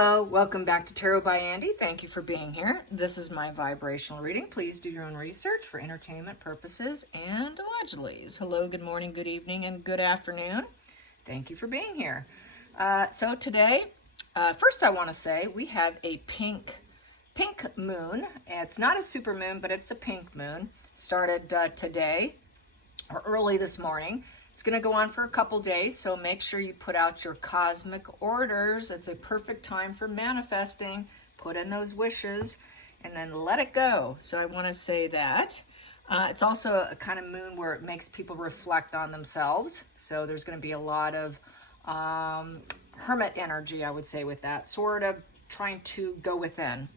Hello, welcome back to Tarot by Andy. Thank you for being here. This is my vibrational reading. Please do your own research for entertainment purposes and allegedly. Hello, good morning, good evening, and good afternoon. Thank you for being here. So today, first I want to say we have a pink moon. It's not a super moon, but it's a pink moon. Started today or early this morning. It's going to go on for a couple days, so make sure you put out your cosmic orders. It's a perfect time for manifesting. Put in those wishes and then let it go. So I want to say that. It's also a kind of moon where it makes people reflect on themselves. So there's going to be a lot of hermit energy, I would say, with that. Sort of trying to go within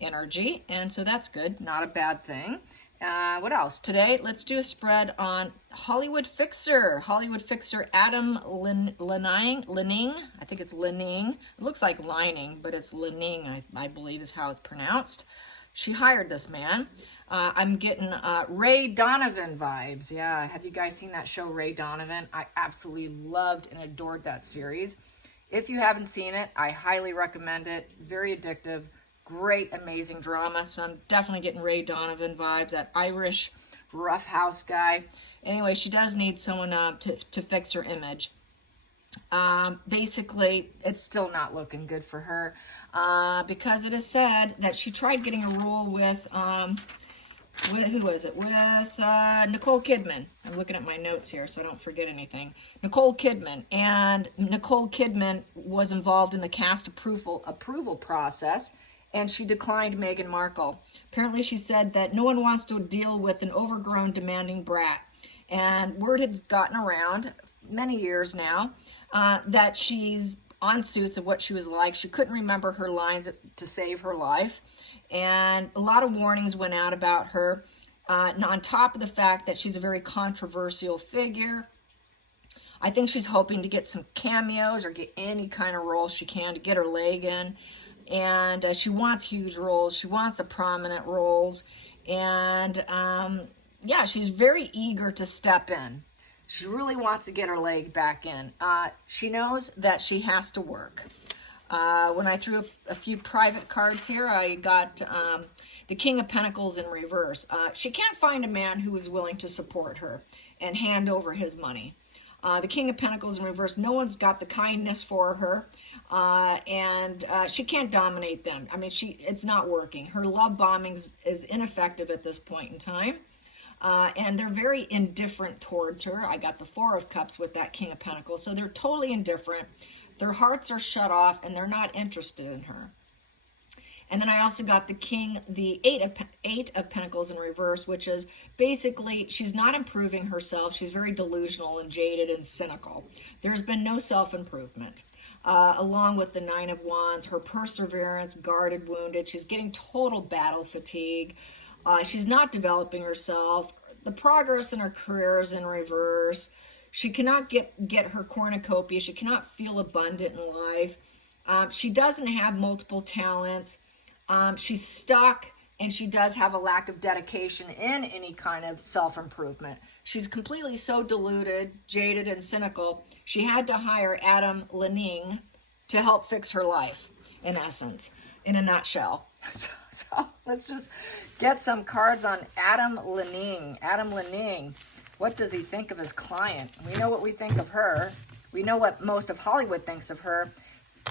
energy. And so that's good. Not a bad thing. What else? Today, let's do a spread on Hollywood Fixer. Hollywood Fixer Adam Lening. I think it's Lening. It looks like lining, but it's Lening, I believe is how it's pronounced. She hired this man. I'm getting Ray Donovan vibes. Yeah, have you guys seen that show, Ray Donovan? I absolutely loved and adored that series. If you haven't seen it, I highly recommend it. Very addictive. Great, amazing drama. So I'm definitely getting Ray Donovan vibes, that Irish roughhouse guy. Anyway, she does need someone to fix her image. Basically, it's still not looking good for her because it is said that she tried getting a role with who was it? With Nicole Kidman. I'm looking at my notes here so I don't forget anything. Nicole Kidman. And Nicole Kidman was involved in the cast approval process. And she declined Meghan Markle. Apparently she said that no one wants to deal with an overgrown, demanding brat. And word has gotten around many years now that she's on suits of what she was like. She couldn't remember her lines to save her life. And a lot of warnings went out about her. On top of the fact that she's a very controversial figure, I think she's hoping to get some cameos or get any kind of role she can to get her leg in. And she wants huge roles. She wants a prominent roles. And yeah, she's very eager to step in. She really wants to get her leg back in. She knows that she has to work. When I threw a few private cards here, I got the King of Pentacles in reverse. She can't find a man who is willing to support her and hand over his money. The King of Pentacles in reverse, no one's got the kindness for her, and she can't dominate them. I mean, it's not working. Her love bombing is ineffective at this point in time, and they're very indifferent towards her. I got the Four of Cups with that King of Pentacles, so they're totally indifferent. Their hearts are shut off, and they're not interested in her. And then I also got the Eight of Pentacles in reverse, which is basically she's not improving herself. She's very delusional and jaded and cynical. There's been no self-improvement. Along with the Nine of Wands, her perseverance, guarded, wounded. She's getting total battle fatigue. She's not developing herself. The progress in her career is in reverse. She cannot get her cornucopia. She cannot feel abundant in life. She doesn't have multiple talents. She's stuck, and she does have a lack of dedication in any kind of self-improvement. She's completely so deluded, jaded, and cynical. She had to hire Adam Lening to help fix her life, in essence, in a nutshell. So let's just get some cards on Adam Lening. Adam Lening, what does he think of his client? We know what we think of her. We know what most of Hollywood thinks of her.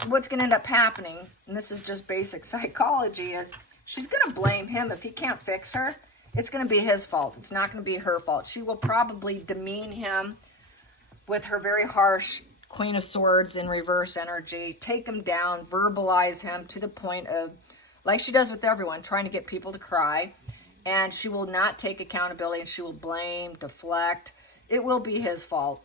What's going to end up happening, and this is just basic psychology, is she's going to blame him. If he can't fix her, it's going to be his fault. It's not going to be her fault. She will probably demean him with her very harsh Queen of Swords in reverse energy, take him down, verbalize him to the point of, like she does with everyone, trying to get people to cry. And she will not take accountability, and she will blame, deflect. It will be his fault.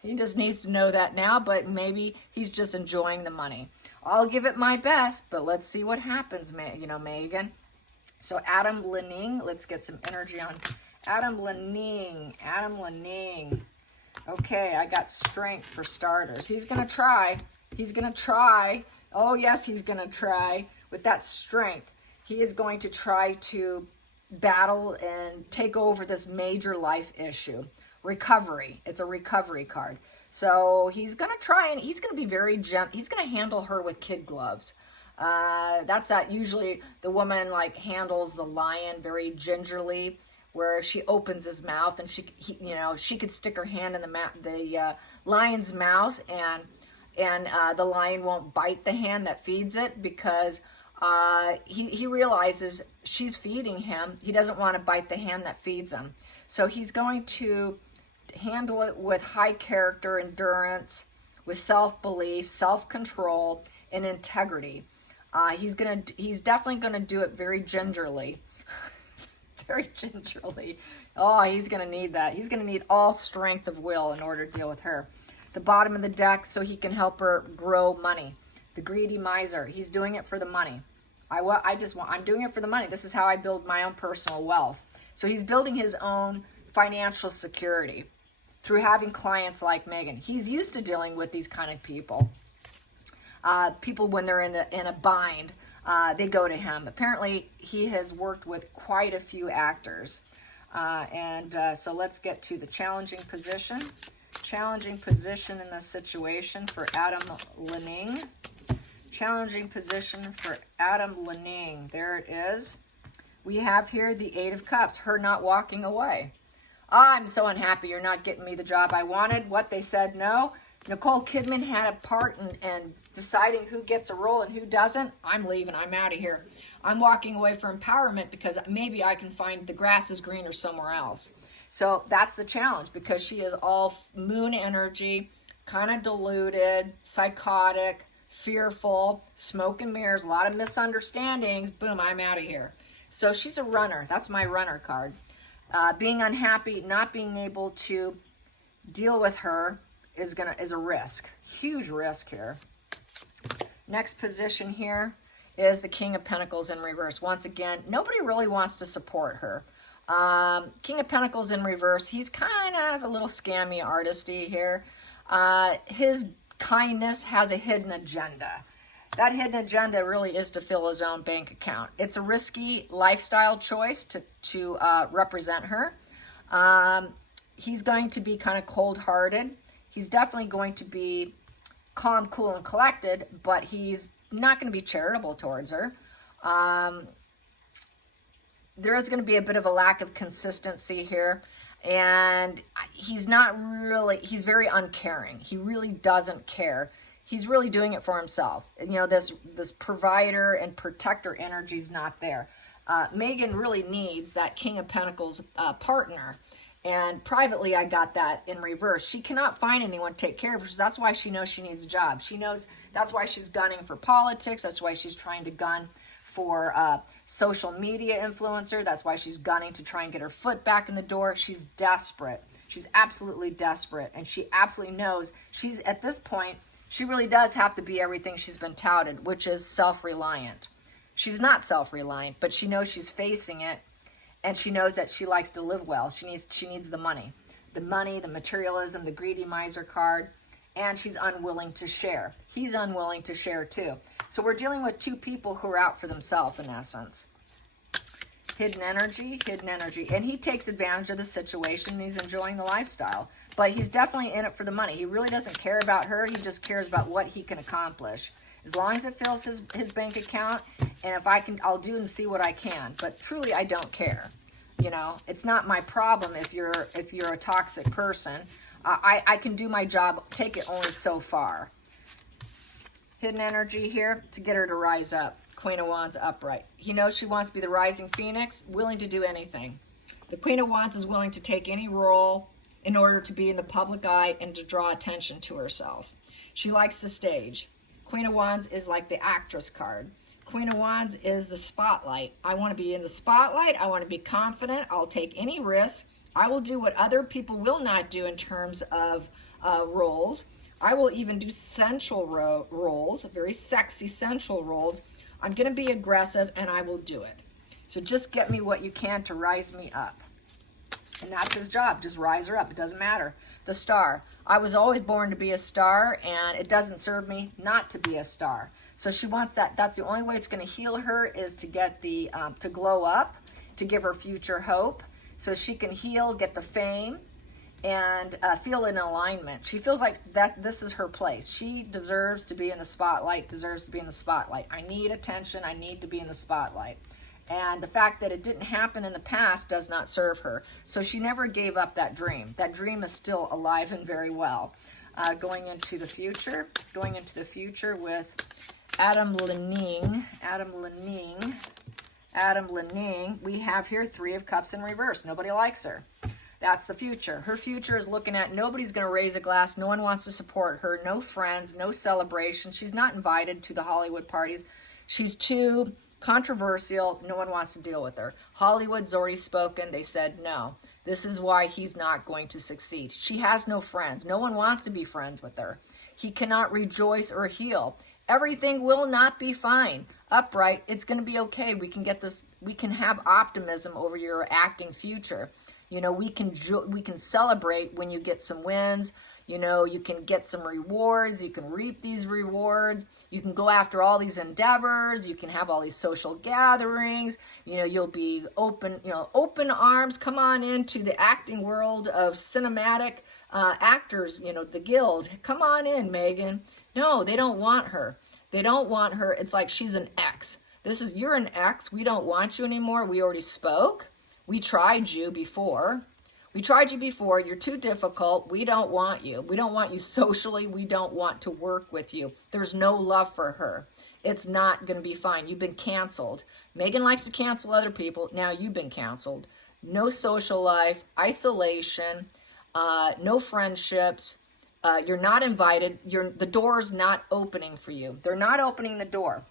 He just needs to know that now, but maybe he's just enjoying the money. I'll give it my best, but let's see what happens, Megan. So Adam Lening, let's get some energy on Adam Lening. Adam Lening. Okay, I got strength for starters. He's going to try. He's going to try. Oh, yes, he's going to try. With that strength, he is going to try to battle and take over this major life issue. Recovery. It's a recovery card. So he's going to try and he's going to be very gentle. He's going to handle her with kid gloves. That's that usually the woman like handles the lion very gingerly, where she opens his mouth and she could stick her hand in the lion's mouth, and the lion won't bite the hand that feeds it, because he realizes she's feeding him. He doesn't want to bite the hand that feeds him. So he's going to handle it with high character, endurance, with self-belief, self-control, and integrity. He's definitely gonna do it very gingerly. Very gingerly. Oh, he's gonna need that. He's gonna need all strength of will in order to deal with her. The bottom of the deck, so he can help her grow money. The greedy miser. He's doing it for the money. I'm doing it for the money. This is how I build my own personal wealth. So he's building his own financial security through having clients like Meghan. He's used to dealing with these kind of people. People, when they're in a bind, they go to him. Apparently, he has worked with quite a few actors. So let's get to the challenging position. Challenging position in this situation for Adam Lanning. Challenging position for Adam Lanning. There it is. We have here the Eight of Cups, her not walking away. I'm so unhappy you're not getting me the job I wanted. What, they said no? Nicole Kidman had a part in deciding who gets a role and who doesn't. I'm leaving. I'm out of here. I'm walking away for empowerment because maybe I can find the grass is greener somewhere else. So that's the challenge, because she is all moon energy, kind of deluded, psychotic, fearful, smoke and mirrors, a lot of misunderstandings. Boom, I'm out of here. So she's a runner. That's my runner card. Being unhappy, not being able to deal with her is a risk. Huge risk here. Next position here is the King of Pentacles in reverse. Once again, nobody really wants to support her. King of Pentacles in reverse, he's kind of a little scammy artisty here. His kindness has a hidden agenda. That hidden agenda really is to fill his own bank account. It's a risky lifestyle choice to represent her. He's going to be kind of cold-hearted. He's definitely going to be calm, cool, and collected, but he's not going to be charitable towards her. There is going to be a bit of a lack of consistency here, and he's very uncaring. He really doesn't care. He's really doing it for himself. You know, this provider and protector energy is not there. Meghan really needs that King of Pentacles partner. And privately, I got that in reverse. She cannot find anyone to take care of her. So that's why she knows she needs a job. She knows that's why she's gunning for politics. That's why she's trying to gun for social media influencer. That's why she's gunning to try and get her foot back in the door. She's desperate. She's absolutely desperate. And she absolutely knows she's, at this point, she really does have to be everything she's been touted, which is self-reliant. She's not self-reliant, but she knows she's facing it. And she knows that she likes to live well. She needs the money. The money, the materialism, the greedy miser card. And she's unwilling to share. He's unwilling to share too. So we're dealing with two people who are out for themselves in essence. Hidden energy, hidden energy. And he takes advantage of the situation and he's enjoying the lifestyle. But he's definitely in it for the money. He really doesn't care about her. He just cares about what he can accomplish. As long as it fills his bank account, and if I can, I'll do and see what I can. But truly, I don't care. You know, it's not my problem if you're a toxic person. I can do my job, take it only so far. Hidden energy here to get her to rise up. Queen of Wands upright. He knows she wants to be the rising phoenix, willing to do anything. The Queen of Wands is willing to take any role in order to be in the public eye and to draw attention to herself. She likes the stage. Queen of Wands is like the actress card. Queen of Wands is the spotlight. I want to be in the spotlight. I want to be confident. I'll take any risk. I will do what other people will not do in terms of roles. I will even do sensual roles, very sexy sensual roles. I'm going to be aggressive and I will do it. So just get me what you can to rise me up. And that's his job. Just rise her up. It doesn't matter. The star. I was always born to be a star, and it doesn't serve me not to be a star. So she wants that. That's the only way it's going to heal her, is to get the to glow up, to give her future hope, so she can heal, get the fame, and feel in alignment. She feels like that this is her place. She deserves to be in the spotlight, deserves to be in the spotlight. I need attention. I need to be in the spotlight. And the fact that it didn't happen in the past does not serve her. So she never gave up that dream. That dream is still alive and very well. Going into the future with Adam Lening, we have here 3 of Cups in reverse. Nobody likes her. That's the future. Her future is looking at nobody's going to raise a glass. No one wants to support her. No friends, no celebration. She's not invited to the Hollywood parties. She's too controversial. No one wants to deal with her. Hollywood's already spoken. They said no. This is why he's not going to succeed. She has no friends. No one wants to be friends with her. He cannot rejoice or heal. Everything will not be fine. Upright, it's going to be okay. We can get this. We can have optimism over your acting future. You know, we can celebrate when you get some wins. You know, you can get some rewards. You can reap these rewards. You can go after all these endeavors. You can have all these social gatherings. You know, you'll be open, open arms. Come on into the acting world of cinematic actors, the guild. Come on in, Meghan. No, they don't want her. They don't want her. It's like she's an ex. You're an ex. We don't want you anymore. We already spoke. We tried you before. You're too difficult. We don't want you. We don't want you socially. We don't want to work with you. There's no love for her. It's not going to be fine. You've been canceled. Meghan likes to cancel other people. Now you've been canceled. No social life, isolation, no friendships. You're not invited. The door's not opening for you. They're not opening the door.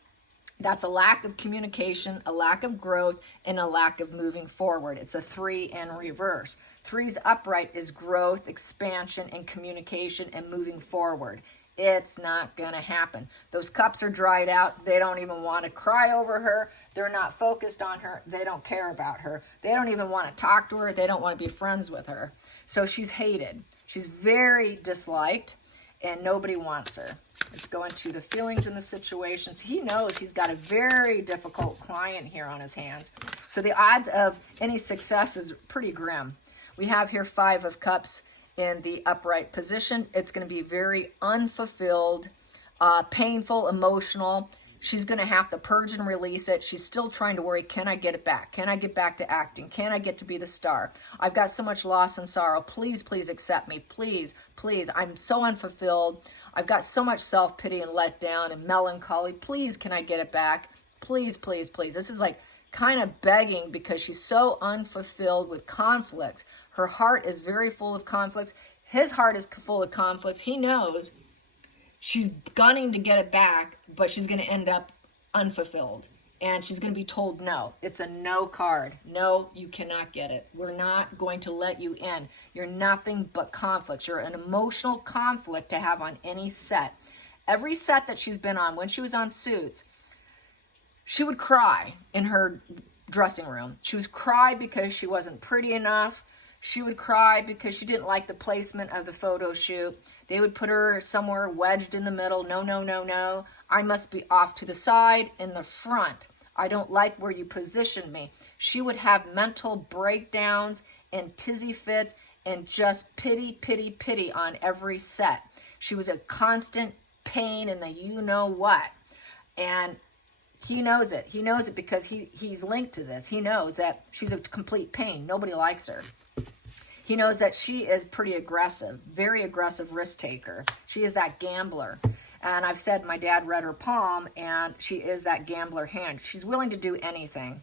That's a lack of communication, a lack of growth, and a lack of moving forward. It's a 3 in reverse. 3's upright is growth, expansion, and communication and moving forward. It's not going to happen. Those cups are dried out. They don't even want to cry over her. They're not focused on her. They don't care about her. They don't even want to talk to her. They don't want to be friends with her. So she's hated. She's very disliked, and nobody wants her. Let's go into the feelings in the situations. He knows he's got a very difficult client here on his hands. So the odds of any success is pretty grim. We have here 5 of Cups in the upright position. It's going to be very unfulfilled, painful, emotional. She's going to have to purge and release it. She's still trying to worry, can I get it back? Can I get back to acting? Can I get to be the star? I've got so much loss and sorrow. Please, please accept me. Please, please. I'm so unfulfilled. I've got so much self-pity and letdown and melancholy. Please, can I get it back? Please, please, please. This is like kind of begging because she's so unfulfilled with conflicts. Her heart is very full of conflicts. His heart is full of conflicts. He knows she's gunning to get it back, but she's going to end up unfulfilled. And she's going to be told no. It's a no card. No, you cannot get it. We're not going to let you in. You're nothing but conflicts. You're an emotional conflict to have on any set. Every set that she's been on, when she was on Suits, she would cry in her dressing room. She would cry because she wasn't pretty enough. She would cry because she didn't like the placement of the photo shoot. They would put her somewhere wedged in the middle. No, no, no, no. I must be off to the side, in the front. I don't like where you position me. She would have mental breakdowns and tizzy fits and just pity, pity, pity on every set. She was a constant pain in the you-know-what. And he knows it. He knows it because he's linked to this. He knows that she's a complete pain. Nobody likes her. He knows that she is pretty aggressive, very aggressive risk taker. She is that gambler. And I've said my dad read her palm, and she is that gambler hand. She's willing to do anything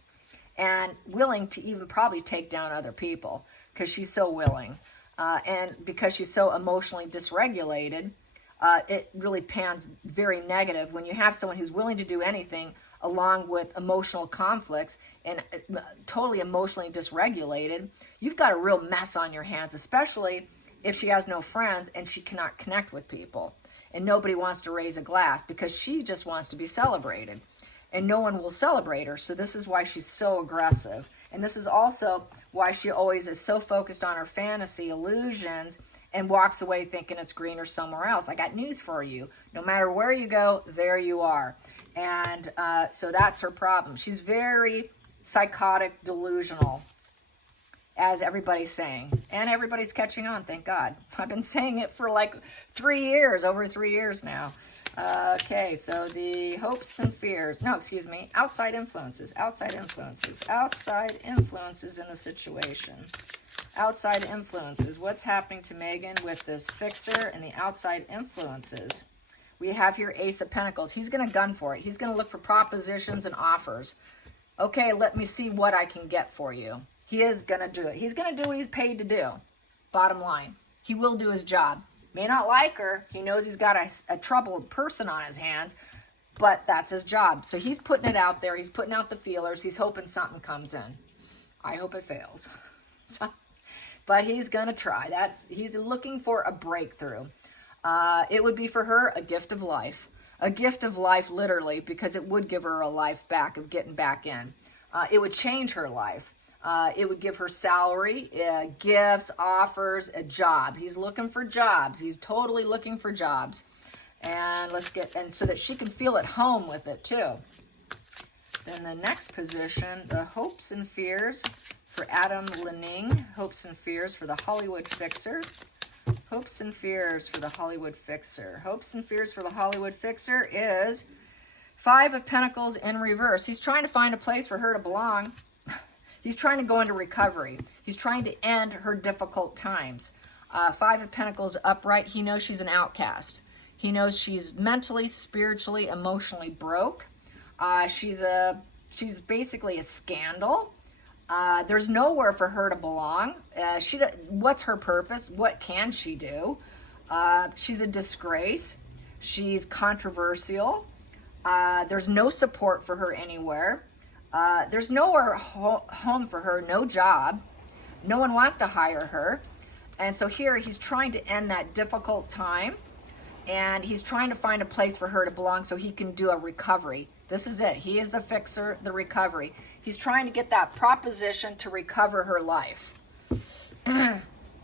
and willing to even probably take down other people because she's so willing. And because she's so emotionally dysregulated, it really pans very negative when you have someone who's willing to do anything along with emotional conflicts and totally emotionally dysregulated. You've got a real mess on your hands, especially if she has no friends and she cannot connect with people and nobody wants to raise a glass because she just wants to be celebrated and no one will celebrate her. So this is why she's so aggressive. And this is also why she always is so focused on her fantasy illusions and walks away thinking it's greener somewhere else. I got news for you. No matter where you go, there you are. And so that's her problem. She's very psychotic, delusional. as everybody's saying. And everybody's catching on, thank God. I've been saying it for like 3 years, over 3 years now. Okay, so the hopes and fears, no, excuse me, outside influences in the situation. Outside influences. What's happening to Meghan with this fixer and the outside influences? We have here Ace of Pentacles. He's going to gun for it. He's going to look for propositions and offers. Okay, let me see what I can get for you. He is going to do it. He's going to do what he's paid to do. Bottom line. He will do his job. May not like her. He knows he's got a troubled person on his hands, but that's his job. So he's putting it out there. He's putting out the feelers. He's hoping something comes in. I hope it fails. But he's going to try. He's looking for a breakthrough. It would be for her a gift of life. A gift of life, literally, because it would give her a life back of getting back in. It would change her life. It would give her salary, gifts, offers, a job. He's looking for jobs. He's totally looking for jobs. And so that she can feel at home with it too. Then the next position, the hopes and fears for Adam Lanning. Hopes and fears for the Hollywood fixer. Hopes and fears for the Hollywood fixer. Hopes and fears for the Hollywood fixer is 5 of Pentacles in reverse. He's trying to find a place for her to belong. He's trying to go into recovery. He's trying to end her difficult times. 5 of Pentacles upright. He knows she's an outcast. He knows she's mentally, spiritually, emotionally broke. She's basically a scandal. There's nowhere for her to belong. What's her purpose? What can she do? She's a disgrace. She's controversial. There's no support for her anywhere. There's nowhere home for her, no job. No one wants to hire her. And so here he's trying to end that difficult time. And he's trying to find a place for her to belong so he can do a recovery. This is it. He is the fixer, the recovery. He's trying to get that proposition to recover her life.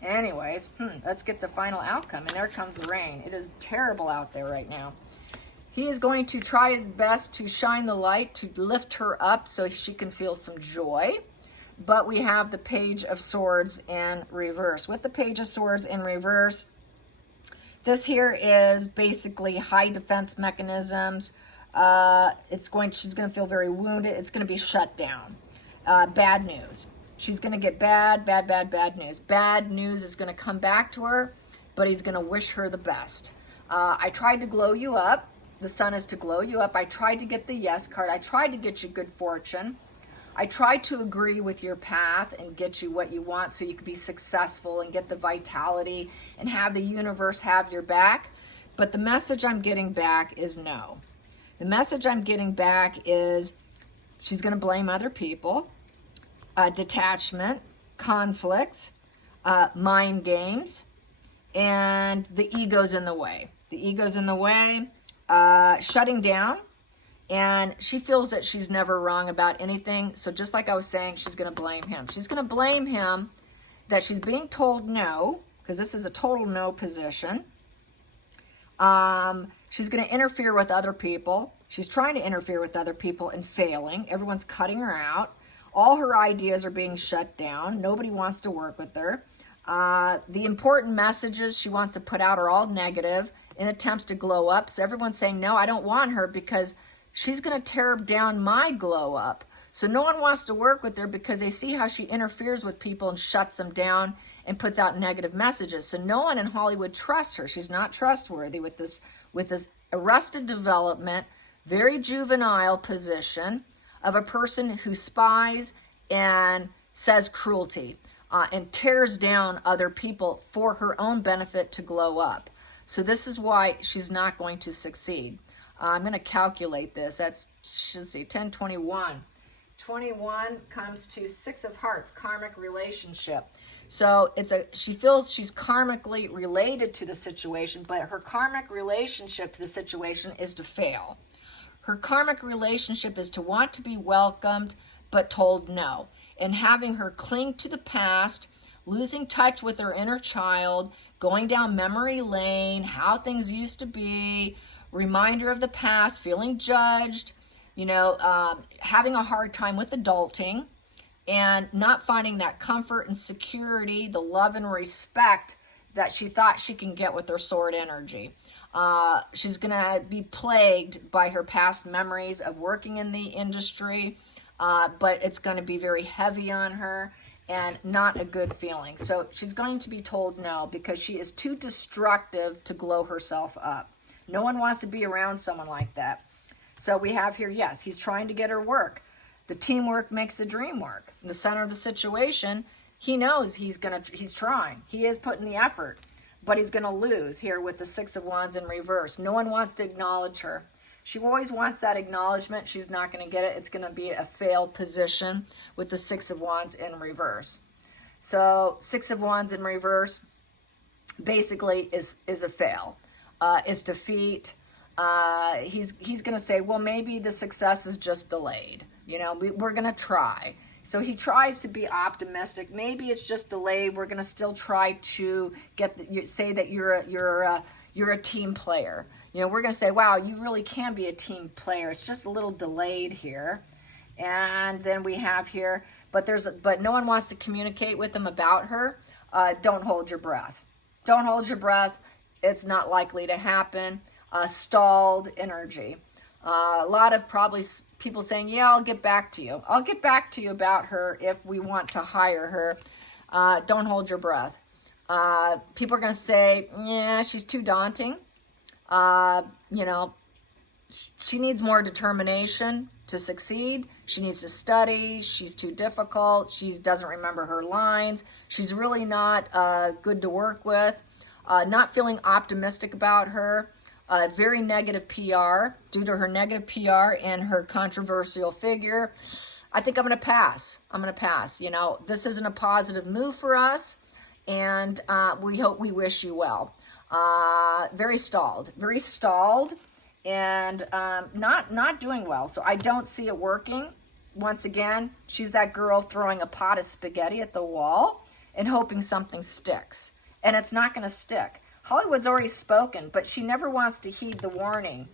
Anyways, let's get the final outcome. And there comes the rain. It is terrible out there right now. He is going to try his best to shine the light, to lift her up so she can feel some joy. But we have the Page of Swords in reverse. With the Page of Swords in reverse, this here is basically high defense mechanisms. She's going to feel very wounded. It's going to be shut down. Bad news. She's going to get bad news. Bad news is going to come back to her, but he's going to wish her the best. I tried to glow you up. The sun is to glow you up. I tried to get the yes card. I tried to get you good fortune. I tried to agree with your path and get you what you want so you could be successful and get the vitality and have the universe have your back. But the message I'm getting back is no. The message I'm getting back is she's going to blame other people, detachment, conflicts, mind games, and the ego's in the way. The ego's in the way, shutting down, and she feels that she's never wrong about anything. So just like I was saying, she's going to blame him. She's going to blame him that she's being told no, because this is a total no position. She's going to interfere with other people. She's trying to interfere with other people and failing. Everyone's cutting her out. All her ideas are being shut down. Nobody wants to work with her. The important messages she wants to put out are all negative in attempts to glow up. So everyone's saying, no, I don't want her because she's going to tear down my glow up. So no one wants to work with her because they see how she interferes with people and shuts them down and puts out negative messages. So no one in Hollywood trusts her. She's not trustworthy with this arrested development, very juvenile position of a person who spies and says cruelty and tears down other people for her own benefit to glow up. So this is why she's not going to succeed. I'm going to calculate this. That's, let's see, 10, 21. 21 comes to 6 of Hearts, karmic relationship. So she feels she's karmically related to the situation, but her karmic relationship to the situation is to fail. Her karmic relationship is to want to be welcomed, but told no. And having her cling to the past, losing touch with her inner child, going down memory lane, how things used to be, reminder of the past, feeling judged, having a hard time with adulting, and not finding that comfort and security, the love and respect that she thought she can get with her sword energy. She's going to be plagued by her past memories of working in the industry, but it's going to be very heavy on her and not a good feeling. So she's going to be told no because she is too destructive to glow herself up. No one wants to be around someone like that. So we have here, yes, he's trying to get her work. The teamwork makes the dream work. In the center of the situation, he knows he's trying. He is putting the effort, but he's going to lose here with the Six of Wands in reverse. No one wants to acknowledge her. She always wants that acknowledgement. She's not going to get it. It's going to be a failed position with the Six of Wands in reverse. So Six of Wands in reverse basically is a fail. It's defeat. He's going to say, well, maybe the success is just delayed. You know, we're going to try. So he tries to be optimistic. Maybe it's just delayed. We're going to still try to say that you're a team player. You know, we're going to say, wow, you really can be a team player. It's just a little delayed here. And then we have here, but no one wants to communicate with him about her. Don't hold your breath. Don't hold your breath. It's not likely to happen. Stalled energy. A lot of probably people saying, yeah, I'll get back to you. I'll get back to you about her if we want to hire her. Don't hold your breath. People are going to say, yeah, she's too daunting. You know, she needs more determination to succeed. She needs to study. She's too difficult. She doesn't remember her lines. She's really not good to work with. Not feeling optimistic about her. Very negative PR due to her negative PR and her controversial figure. I think I'm going to pass. I'm going to pass. You know, this isn't a positive move for us, and we wish you well. Very stalled, and not doing well. So I don't see it working. Once again, she's that girl throwing a pot of spaghetti at the wall and hoping something sticks, and it's not going to stick. Hollywood's already spoken, but she never wants to heed the warning.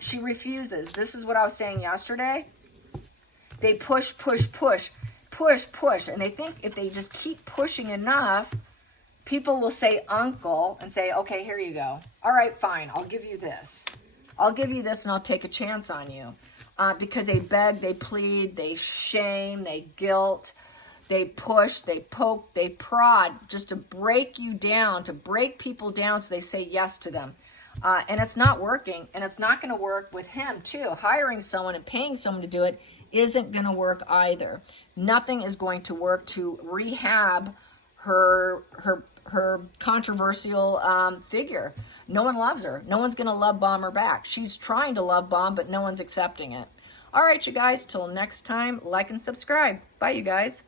She refuses. This is what I was saying yesterday. They push, and they think if they just keep pushing enough, people will say uncle and say, okay, here you go. All right, fine, I'll give you this. I'll give you this and I'll take a chance on you. Because they beg, they plead, they shame, they guilt, they push, they poke, they prod, just to break you down, to break people down so they say yes to them. And it's not working, and it's not going to work with him too. Hiring someone and paying someone to do it isn't going to work either. Nothing is going to work to rehab her controversial figure. No one loves her. No one's going to love bomb her back. She's trying to love bomb, but no one's accepting it. All right, you guys, till next time, like and subscribe. Bye, you guys.